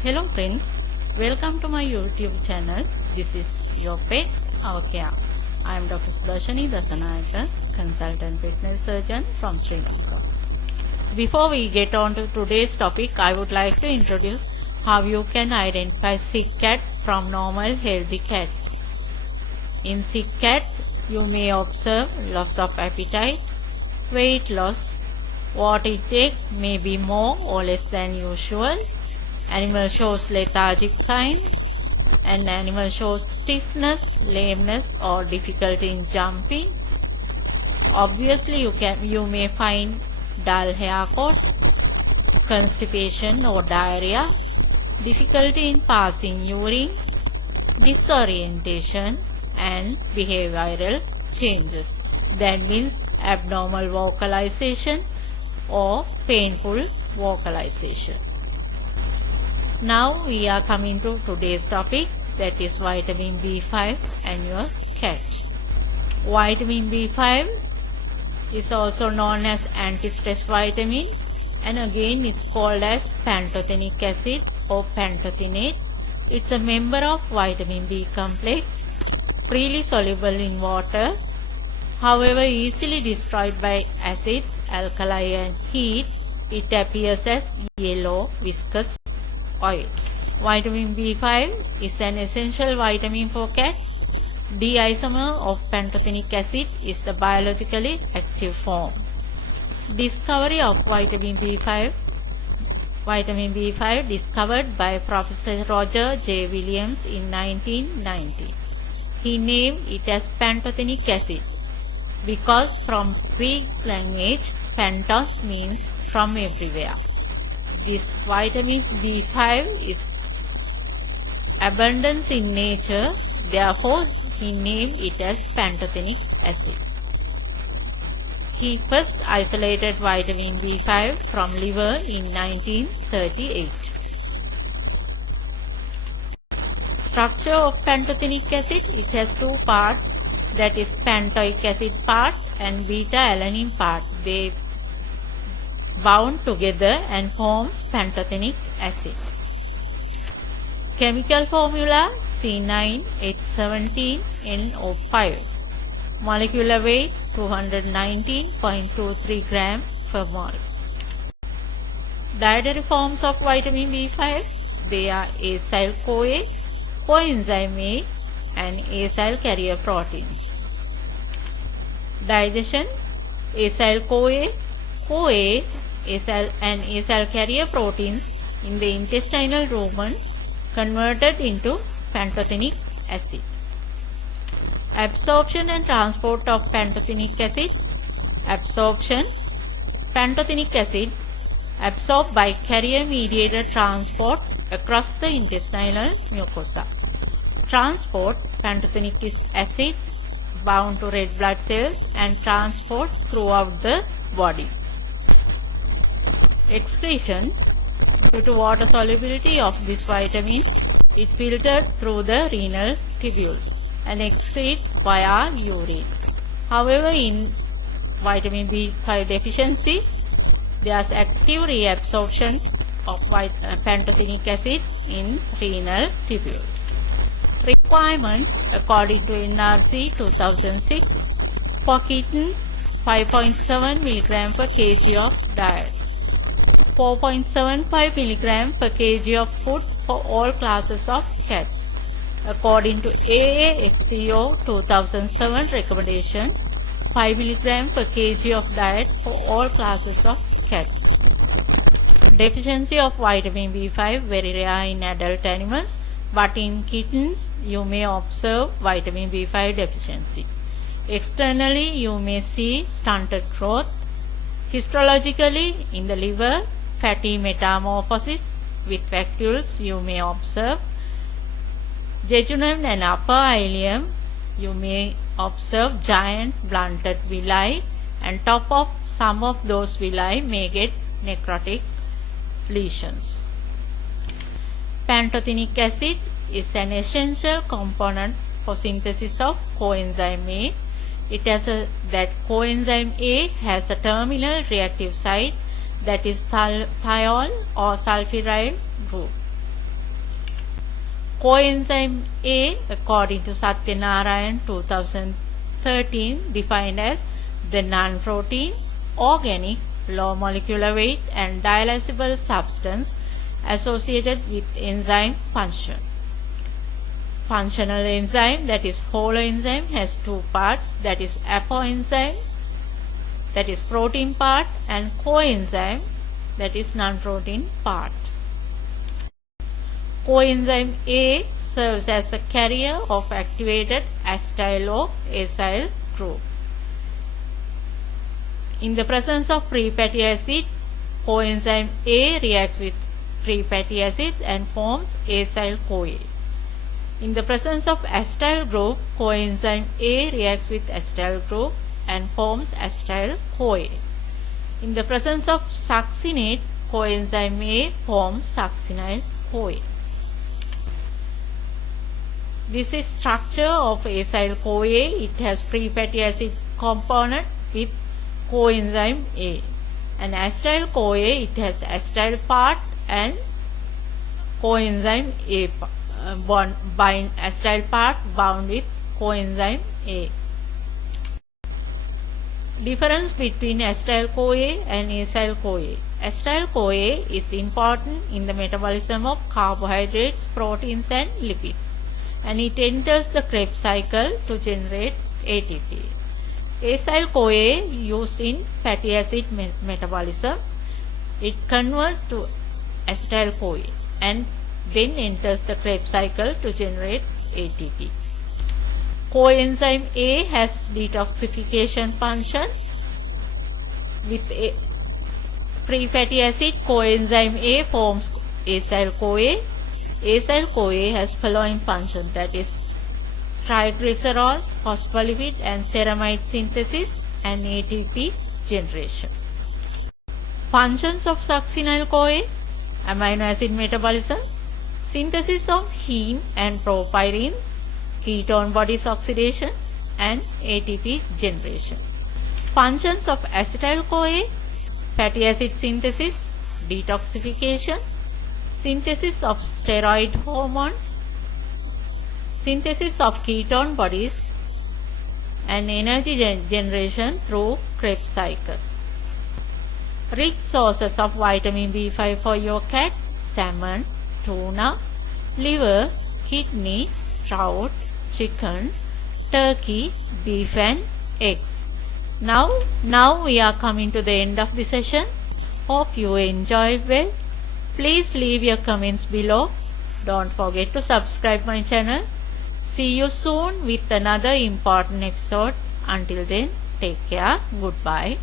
Hello friends, welcome to my YouTube channel. This is your pet, our care. I am Dr. Sudarshani Dasanayaka, consultant veterinary surgeon from Sri Lanka. Before we get on to today's topic, I would like to introduce how you can identify sick cat from normal healthy cat. In sick cat, you may observe loss of appetite, weight loss, water intake may be more or less than usual. Animal shows lethargic signs. An animal shows stiffness, lameness or difficulty in jumping. Obviously you may find dull hair coat, constipation or diarrhea, difficulty in passing urine, disorientation and behavioral changes. That means abnormal vocalization or painful vocalization. Now we are coming to today's topic, that is vitamin B5 and your cat. Vitamin B5 is also known as anti-stress vitamin and again is called as pantothenic acid or pantothenate. It's a member of vitamin B complex, freely soluble in water, however easily destroyed by acids, alkali and heat. It appears as yellow viscous oil. Vitamin B5 is an essential vitamin for cats. D-isomer of pantothenic acid is the biologically active form. Discovery of vitamin B5 discovered by Professor Roger J. Williams in 1990. He named it as pantothenic acid because from Greek language pantos means from everywhere. This vitamin B5 is abundant in nature, therefore he named it as pantothenic acid. He first isolated vitamin B5 from liver in 1938. Structure of pantothenic acid, it has two parts, that is pantoic acid part and beta-alanine part. They bound together and forms pantothenic acid. Chemical formula C9H17NO5. Molecular weight 219.23 gram per mole. Dietary forms of vitamin B5, they are acyl-CoA, coenzyme A and acyl carrier proteins. Digestion, acyl-CoA, CoA, acyl and acyl carrier proteins in the intestinal lumen converted into pantothenic acid. Absorption and transport of pantothenic acid. Absorption, pantothenic acid absorbed by carrier mediated transport across the intestinal mucosa. Transport, pantothenic acid bound to red blood cells and transport throughout the body. Excretion, due to water solubility of this vitamin, it filtered through the renal tubules and excrete via urine. However, in vitamin B5 deficiency, there is active reabsorption of pantothenic acid in renal tubules. Requirements according to NRC 2006 for kittens 5.7 mg per kg of diet, 4.75 mg per kg of food for all classes of cats. According to AAFCO 2007 recommendation, 5 mg per kg of diet for all classes of cats. Deficiency of vitamin B5 very rare in adult animals, but in kittens you may observe vitamin B5 deficiency. Externally you may see stunted growth. Histologically in the liver, fatty metamorphosis with vacuoles you may observe. Jejunum and upper ileum you may observe giant blunted villi, and top of some of those villi may get necrotic lesions. Pantothenic acid is an essential component for synthesis of coenzyme A. That coenzyme A has a terminal reactive site, that is thiol or sulfiryl group. Coenzyme A, according to Satyanarayan 2013, defined as the non-protein, organic, low molecular weight and dialyzable substance associated with enzyme function. Functional enzyme, that is holoenzyme, has two parts, that is apoenzyme, that is protein part, and coenzyme, that is non-protein part. Coenzyme A serves as a carrier of activated acetyl or acyl group. In the presence of free fatty acid, coenzyme A reacts with free fatty acids and forms acyl-CoA. In the presence of acetyl group, coenzyme A reacts with acetyl group and forms acetyl-CoA. In the presence of succinate, coenzyme A forms succinyl-CoA. This is structure of acyl-CoA. It has free fatty acid component with coenzyme A. And acetyl-CoA, it has acetyl part and coenzyme A acetyl part bound with coenzyme A. Difference between acetyl-CoA and acyl-CoA. Acetyl-CoA is important in the metabolism of carbohydrates, proteins and lipids, and it enters the Krebs cycle to generate ATP. Acyl-CoA used in fatty acid metabolism. It converts to acetyl-CoA and then enters the Krebs cycle to generate ATP. Coenzyme A has detoxification function. With free fatty acid, coenzyme A forms acyl-CoA. Acyl-CoA has following function, that is triglycerols, phospholipid and ceramide synthesis and ATP generation. Functions of succinyl-CoA: amino acid metabolism, synthesis of heme and propyrene, ketone bodies oxidation and ATP generation. Functions of acetyl-CoA: fatty acid synthesis, detoxification, synthesis of steroid hormones, synthesis of ketone bodies and energy generation through Krebs cycle. Rich sources of vitamin B5 for your cat: salmon, tuna, liver, kidney, trout, chicken, turkey, beef and eggs. Now we are coming to the end of the session. Hope you enjoy well. Please leave your comments below. Don't forget to subscribe my channel. See you soon with another important episode. Until then, take care. Goodbye.